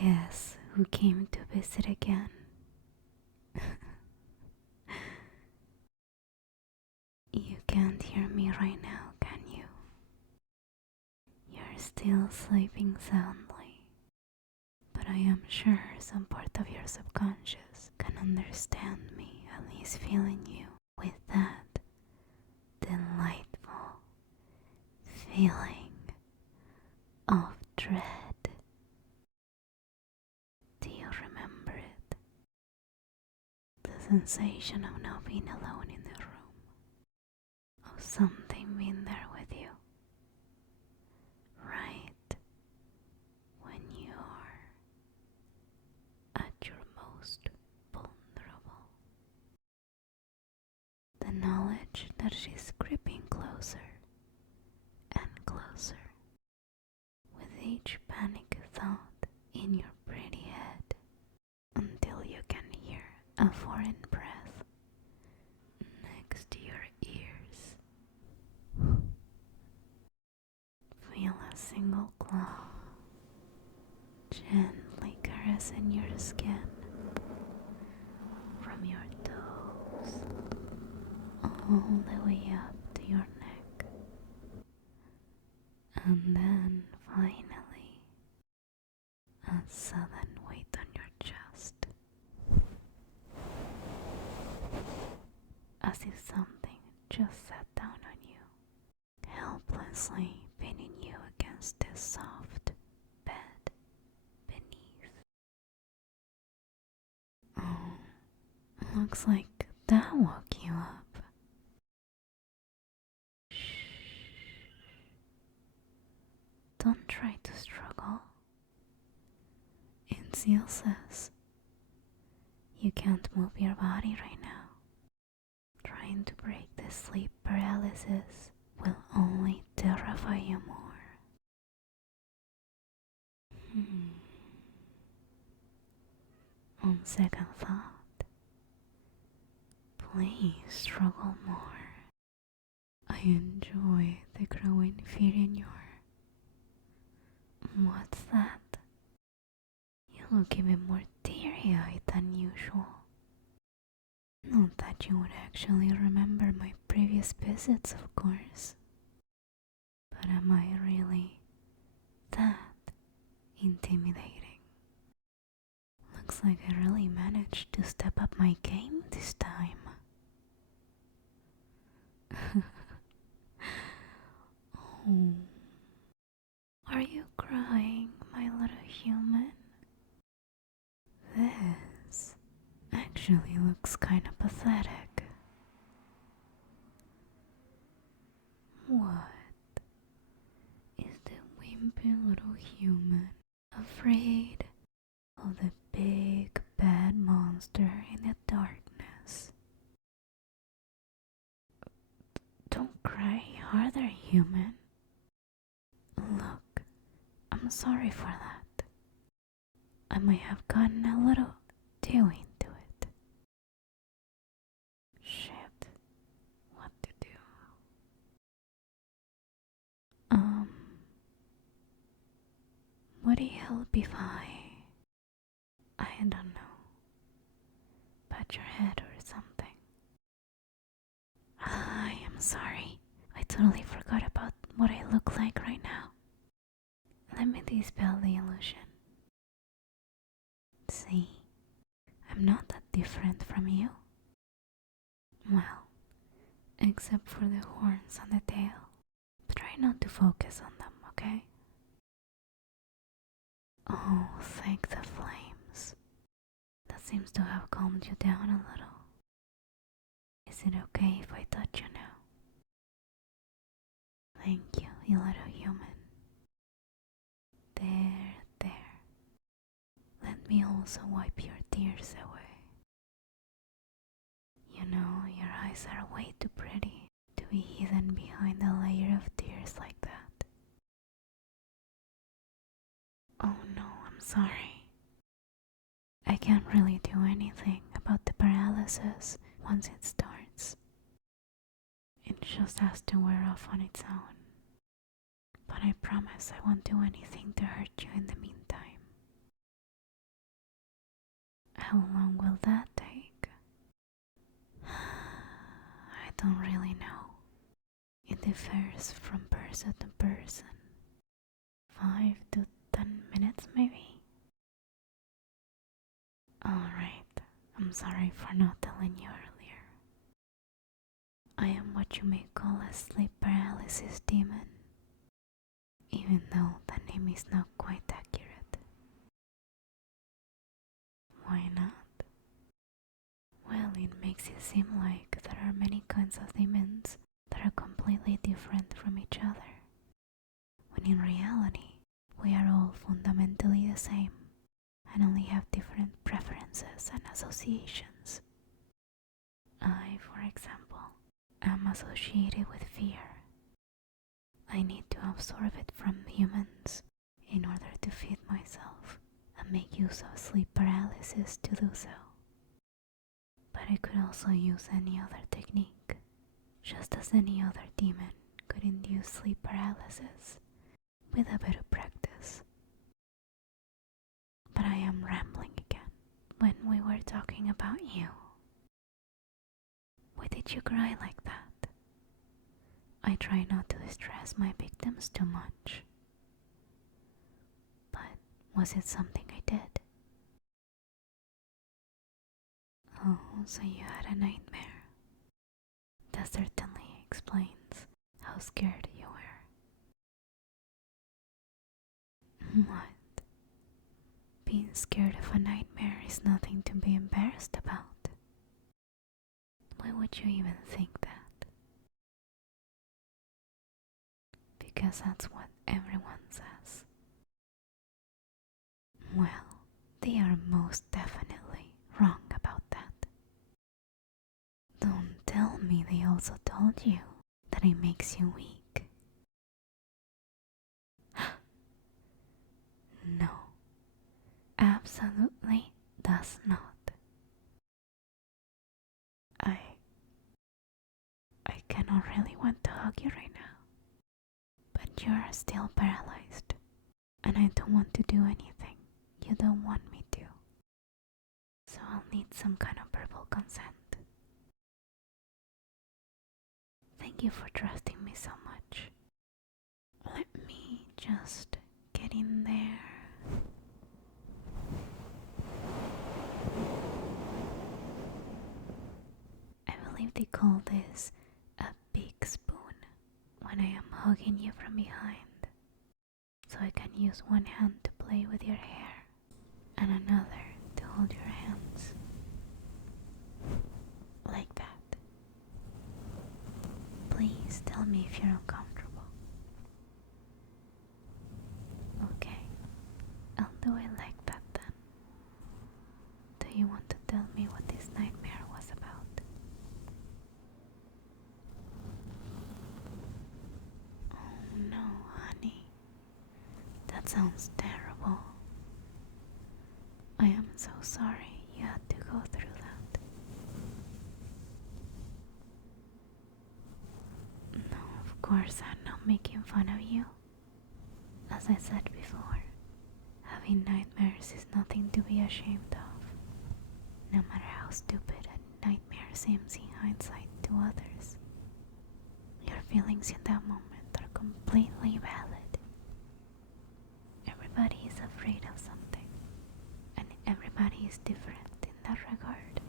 Guess who came to visit again? You can't hear me right now, can you? You're still sleeping soundly, but I am sure some part of your subconscious can understand me at least feeling you with that delightful feeling of dread. Do you remember it? The sensation of not being alone in the room, of something being there with you, right when you are at your most vulnerable. The knowledge that she's creeping closer and closer with each panic thought in your pretty head until you can hear a foreign breath next to your ears. Feel a single claw gently caressing your skin from your toes all the way up to your neck, and then finally a sudden weight on your chest, as if something just sat down on you, helplessly pinning you against the soft bed beneath. Oh, looks like that woke you up. Shh. Don't try to struggle. Insiel says you can't move your body right now. Trying to break the sleep paralysis will only terrify you more. On second thought, please struggle more. I enjoy the growing fear in your... What's that? You look even more teary-eyed than usual. Not that you would actually remember my previous visits, of course. But am I really that intimidating? Looks like I really managed to step up my game this time. Oh, are you crying, my little human? This actually looks kind of pathetic. What? Is the wimpy little human afraid of the big bad monster in the darkness? Don't cry harder, human. Look, I'm sorry for that. I might have gotten a little too into it. Shit, what to do? Would it help if I don't know, pat your head or something? I am sorry. I totally forgot about what I look like right now. Let me dispel the illusion. See, I'm not that different from you. Well, except for the horns on the tail. But try not to focus on them, okay? Oh, thank the flames. That seems to have calmed you down a little. Is it okay if I touch you now? Thank you, you little human. There. Let me also wipe your tears away. You know, your eyes are way too pretty to be hidden behind a layer of tears like that. Oh no, I'm sorry. I can't really do anything about the paralysis once it starts. It just has to wear off on its own. But I promise I won't do anything to hurt you in the meantime. How long will that take? I don't really know. It differs from person to person. 5 to 10 minutes maybe? Alright, I'm sorry for not telling you earlier. I am what you may call a sleep paralysis demon, even though the name is not quite accurate. Why not? Well, it makes it seem like there are many kinds of demons that are completely different from each other, when in reality, we are all fundamentally the same and only have different preferences and associations. I, for example, am associated with fear. I need to absorb it from humans in order to feed myself and make use of sleep paralysis to do so. But I could also use any other technique, just as any other demon could induce sleep paralysis with a bit of practice. But I am rambling again. When we were talking about you, why did you cry like that? I try not to distress my victims too much. But was it something I did? Oh, so you had a nightmare. That certainly explains how scared you were. What? Being scared of a nightmare is nothing to be embarrassed about. Why would you even think that? Because that's what everyone says. Well, they are most definitely wrong about that. Don't tell me they also told you that it makes you weak. No, absolutely does not. I cannot really want to hug you right now, but you are still paralyzed, and I don't want to do anything you don't want me to. So I'll need some kind of verbal consent. Thank you for trusting me so much. Let me just get in there. I believe they call this a big spoon when I am hugging you from behind, so I can use one hand to play with your hair and another to hold your hands. Like that. Please tell me if you're uncomfortable. Okay, I'll do it like that then. Do you want to tell me what this nightmare was about? Oh no, honey. That sounds terrible. I am so sorry you had to go through that. No, of course I'm not making fun of you. As I said before, having nightmares is nothing to be ashamed of, no matter how stupid a nightmare seems in hindsight to others. Your feelings in that moment are completely valid. Everybody is afraid of something, and everybody is different in that regard.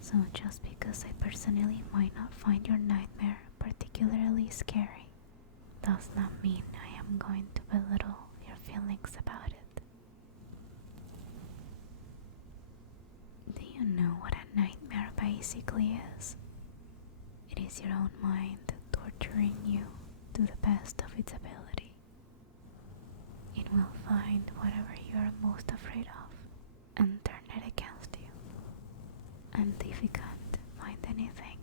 So just because I personally might not find your nightmare particularly scary, does not mean I am going to belittle your feelings about it. Do you know what a nightmare basically is? It is your own mind torturing you to the best of its ability. It will find whatever you are most afraid of and turn it against you. And if it can't find anything,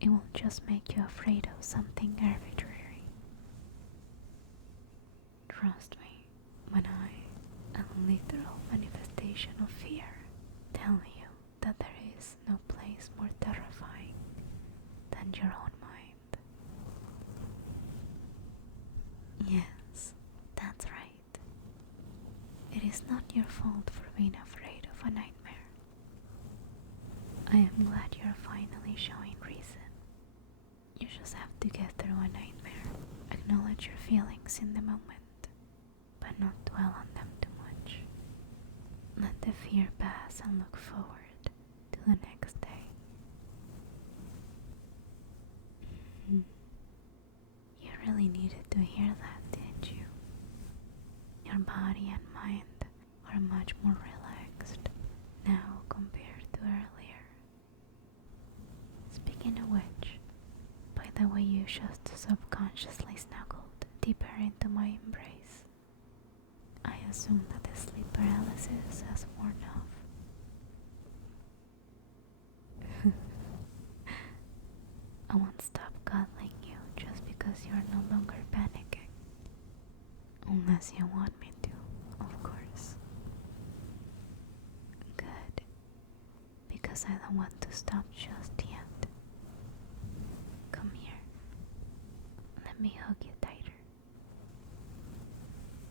it will just make you afraid of something arbitrary. Trust me, when I, a literal manifestation of fear, tell you that there is no place more terrifying than your own mind. Yes, that's right. It is not your fault for being afraid of a nightmare. I'm glad you're finally showing reason. You just have to get through a nightmare. Acknowledge your feelings in the moment, but not dwell on them too much. Let the fear pass and look forward to the next day. You really needed to hear that, didn't you? Your body and mind are much more relaxed now compared to earlier. Speaking of which, by the way you just subconsciously snuggled deeper into my embrace, I assume that the sleep paralysis has worn off. I won't stop cuddling you just because you're no longer panicking. Unless you want me to, of course. Good. Because I don't want to stop just yet. Come here. Let me hug you tighter.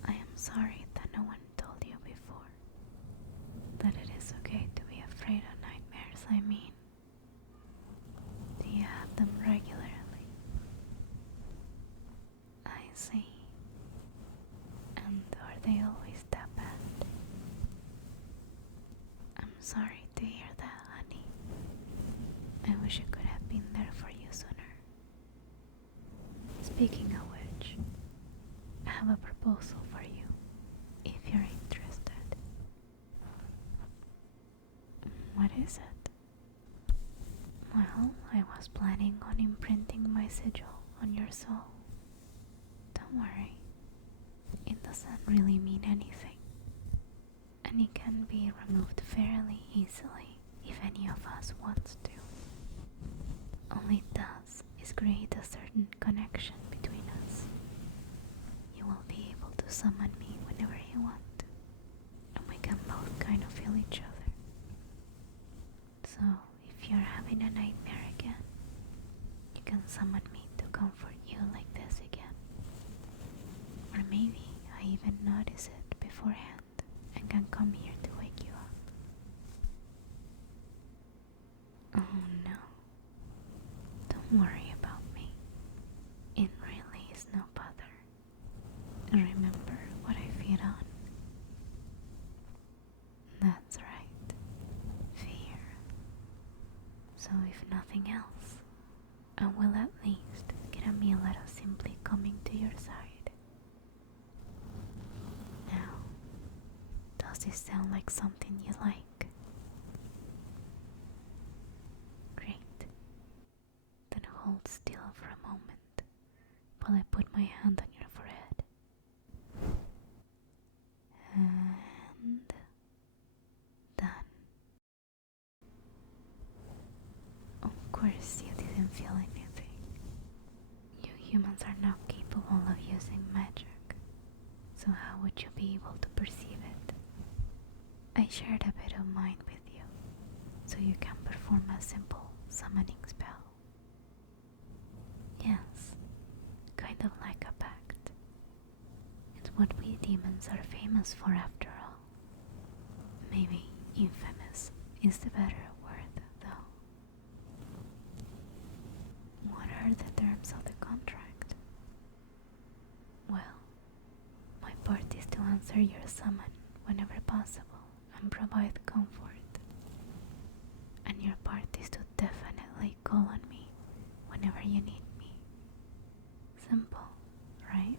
I am sorry that no one told you before that it is okay to be afraid of nightmares. I mean, do you have them regularly? I see. And are they always that bad? I'm sorry to hear that, honey. I wish I could have been there for you sooner. Speaking of which, I have a proposal for you, if you're interested. What is it? Well, I was planning on imprinting my sigil on your soul. Don't worry, it doesn't really mean anything, and it can be removed fairly easily if any of us wants to. All it does is create a certain connection between us. You will be able to summon me whenever you want, and we can both kind of feel each other. So, if you're having a nightmare again, you can summon me to comfort you like this again. Or maybe I even notice it beforehand and can come here to wake you up. Oh no. Don't worry about me. It really is no bother. Remember what I feed on? That's right. Fear. So if nothing else, I will at least get a meal out of simply coming to your side. Now, does this sound like something you like? Great. Then hold still for a moment while I put my hand on your forehead. And done. Of course, you didn't feel anything. You humans are not capable of using magic, so how would you be able to perceive it? I shared a bit of mine with you, so you can perform a simple summoning spell. Yes, kind of like a pact. It's what we demons are famous for after all. Maybe infamous is the better word, though. What are the terms of the contract? Well, my part is to answer your summon whenever possible and provide comfort. And your part is to definitely call on me whenever you need me. Simple, right?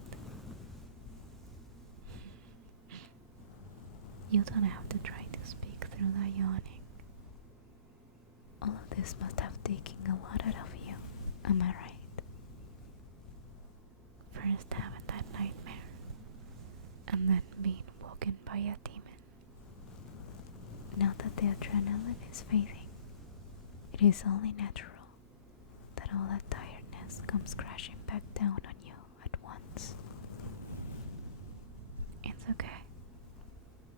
You don't have to try to speak through that yawning. All of this must have taken a lot out of you, am I right? First having that nightmare, and then being woken by a demon. Now that the adrenaline is fading, it is only natural that all that tiredness comes crashing back down on you at once. It's okay.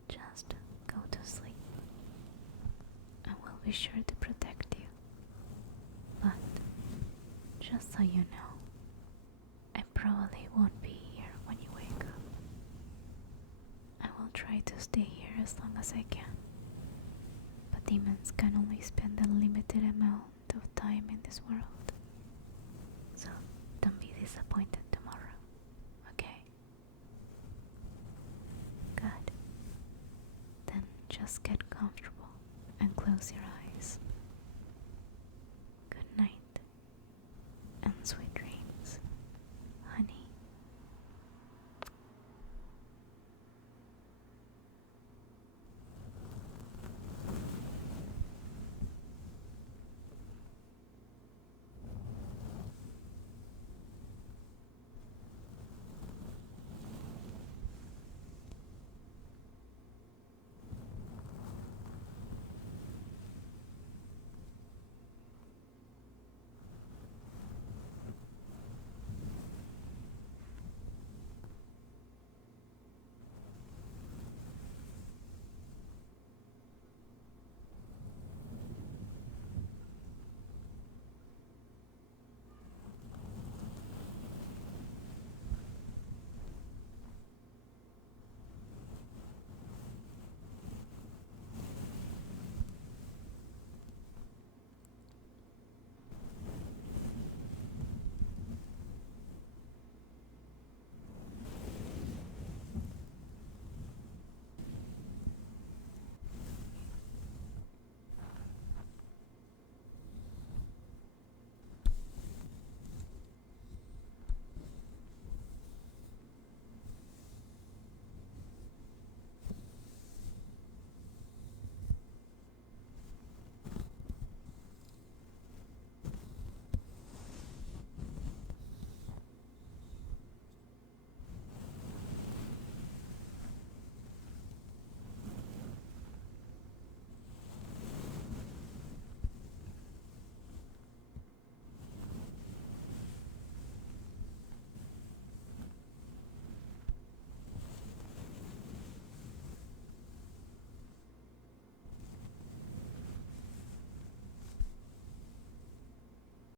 Just go to sleep. I will be sure to protect you. But, just so you know, I probably won't be here when you wake up. I will try to stay here as long as I can. But demons can only spend a limited amount of time in this world. So don't be disappointed tomorrow, okay? Good. Then just get comfortable and close your eyes.